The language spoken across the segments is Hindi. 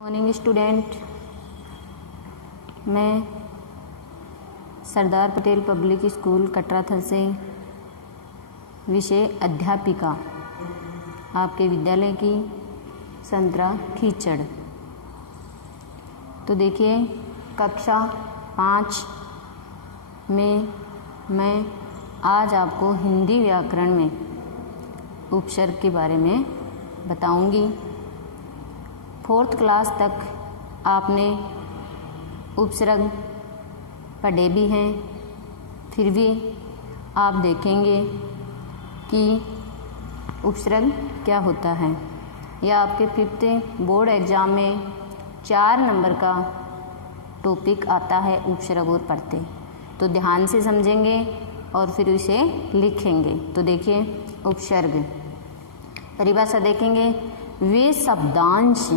मॉर्निंग स्टूडेंट, मैं सरदार पटेल पब्लिक स्कूल कटराथल से विषय अध्यापिका आपके विद्यालय की संतरा कीचड़। तो देखिए, कक्षा 5 में मैं आज आपको हिंदी व्याकरण में उपसर्ग के बारे में बताऊंगी। 4th क्लास तक आपने उपसर्ग पढ़े भी हैं, फिर भी आप देखेंगे कि उपसर्ग क्या होता है। यह आपके 5th बोर्ड एग्ज़ाम में 4 नंबर का टॉपिक आता है उपसर्ग और प्रत्यय। तो ध्यान से समझेंगे और फिर इसे लिखेंगे। तो देखिए, उपसर्ग परिभाषा देखेंगे, वे शब्दांश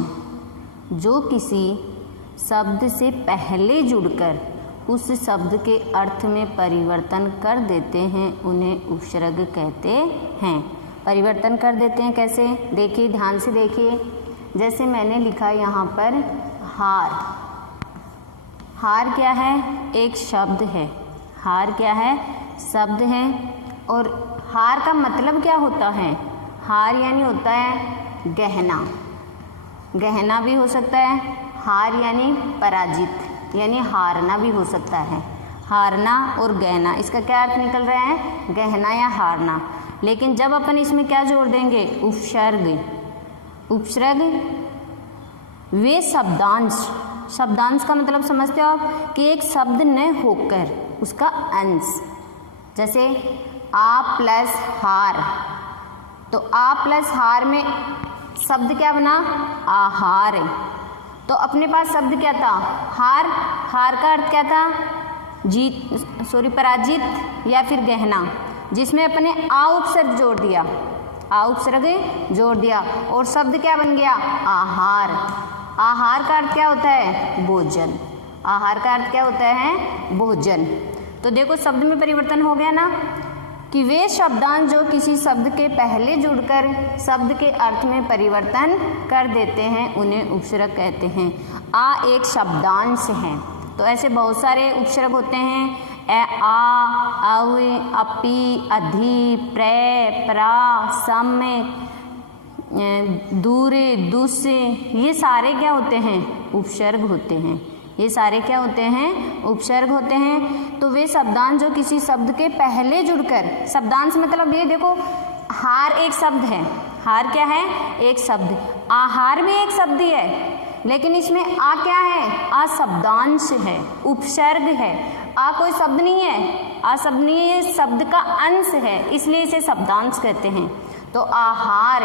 जो किसी शब्द से पहले जुड़कर उस शब्द के अर्थ में परिवर्तन कर देते हैं, उन्हें उपसर्ग कहते हैं। परिवर्तन कर देते हैं कैसे? देखिए, ध्यान से देखिए। जैसे मैंने लिखा यहाँ पर हार। हार क्या है? एक शब्द है। हार क्या है? शब्द है। और हार का मतलब क्या होता है? हार यानी होता है गहना। गहना भी हो सकता है। हार यानी पराजित, यानी हारना भी हो सकता है। हारना और गहना, इसका क्या अर्थ निकल रहा है? गहना या हारना। लेकिन जब अपन इसमें क्या जोड़ देंगे? उपसर्ग। उपसर्ग वे शब्दांश। शब्दांश का मतलब समझते हो आप कि एक शब्द न होकर उसका अंश। जैसे आ प्लस हार, तो आ प्लस हार में शब्द क्या बना? आहार। तो अपने पास शब्द क्या था? हार। हार का अर्थ क्या था? पराजित या फिर गहना, जिसमें अपने आ उपसर्ग जोड़ दिया। आ उपसर्ग जोड़ दिया और शब्द क्या बन गया? आहार। आहार का अर्थ क्या होता है? भोजन। आहार का अर्थ क्या होता है? भोजन। तो देखो, शब्द में परिवर्तन हो गया ना, कि वे शब्दांश जो किसी शब्द के पहले जुड़कर शब्द के अर्थ में परिवर्तन कर देते हैं, उन्हें उपसर्ग कहते हैं। आ एक शब्दांश है। तो ऐसे बहुत सारे उपसर्ग होते हैं। आ, औ, अपि, अधि, प्र, प्रा, सम, दूर, दुस, ये सारे क्या होते हैं? उपसर्ग होते हैं। ये सारे क्या होते हैं? उपसर्ग होते हैं। तो वे शब्दांश जो किसी शब्द के पहले जुड़कर, शब्दांश मतलब ये देखो, हार एक शब्द है। हार क्या है? एक शब्द। आहार भी एक शब्द ही है, लेकिन इसमें आ क्या है? आ शब्दांश है, उपसर्ग है। आ कोई शब्द नहीं है। आ शब्द नहीं है, ये शब्द का अंश है, इसलिए इसे शब्दांश कहते हैं। तो आहार,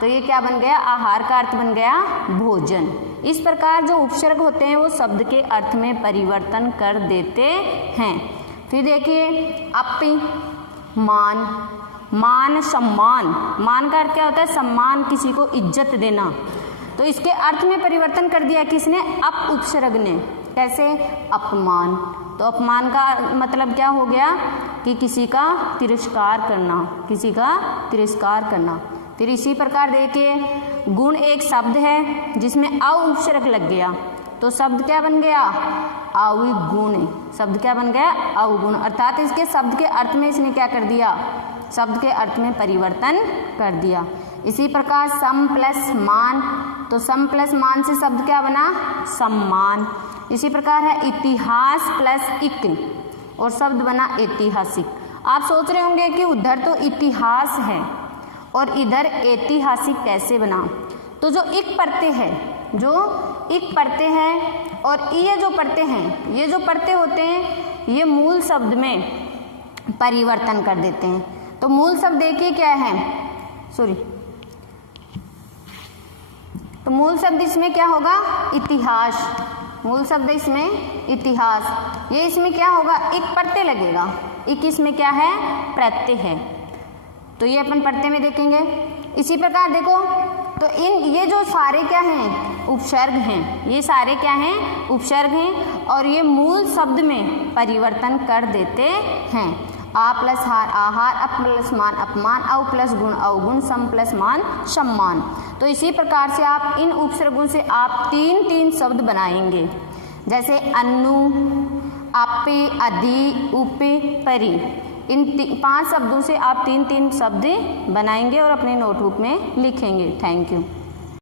तो ये क्या बन गया? आहार का अर्थ बन गया भोजन। इस प्रकार जो उपसर्ग होते हैं वो शब्द के अर्थ में परिवर्तन कर देते हैं। फिर देखिए, अपि, मान। मान सम्मान। मान का अर्थ क्या होता है? सम्मान, किसी को इज्जत देना। तो इसके अर्थ में परिवर्तन कर दिया किसने? अप उपसर्ग ने। कैसे? अपमान। तो अपमान का मतलब क्या हो गया? कि किसी का तिरस्कार करना। किसी का तिरस्कार करना। फिर इसी प्रकार देखिए, गुण एक शब्द है जिसमें अ उपसर्ग लग गया, तो शब्द क्या बन गया? अवगुण। शब्द क्या बन गया? अवगुण। अर्थात इसके शब्द के अर्थ में इसने क्या कर दिया? शब्द के अर्थ में परिवर्तन कर दिया। इसी प्रकार सम प्लस मान, तो सम प्लस मान से शब्द क्या बना? सम्मान। इसी प्रकार है इतिहास प्लस इक, और शब्द बना ऐतिहासिक। आप सोच रहे होंगे कि उधर तो इतिहास है और इधर ऐतिहासिक कैसे बना? तो जो इक पढ़ते हैं, जो इक पढ़ते हैं और ये जो पढ़ते हैं, ये जो पढ़ते होते हैं, ये मूल शब्द में परिवर्तन कर देते हैं। तो मूल शब्द देखिए क्या है? तो मूल शब्द इसमें क्या होगा? इतिहास। मूल शब्द इसमें इतिहास। ये इसमें क्या होगा? इक पढ़ते लगेगा। इक इसमें क्या है? प्रत्यय है। तो ये अपन पढ़ते में देखेंगे। इसी प्रकार देखो, तो ये जो सारे क्या हैं? उपसर्ग हैं। ये सारे क्या हैं? उपसर्ग हैं, और ये मूल शब्द में परिवर्तन कर देते हैं। आ प्लस हार आहार, अप प्लस मान अपमान, अव प्लस गुण अवगुण, सम प्लस मान सम्मान। तो इसी प्रकार से आप इन उपसर्गों से आप 3-3 शब्द बनाएंगे, जैसे अन्नु, आपे, अधि, उपे, परि। इन 5 शब्दों से आप 3-3 शब्द बनाएंगे और अपने नोटबुक में लिखेंगे। Thank you.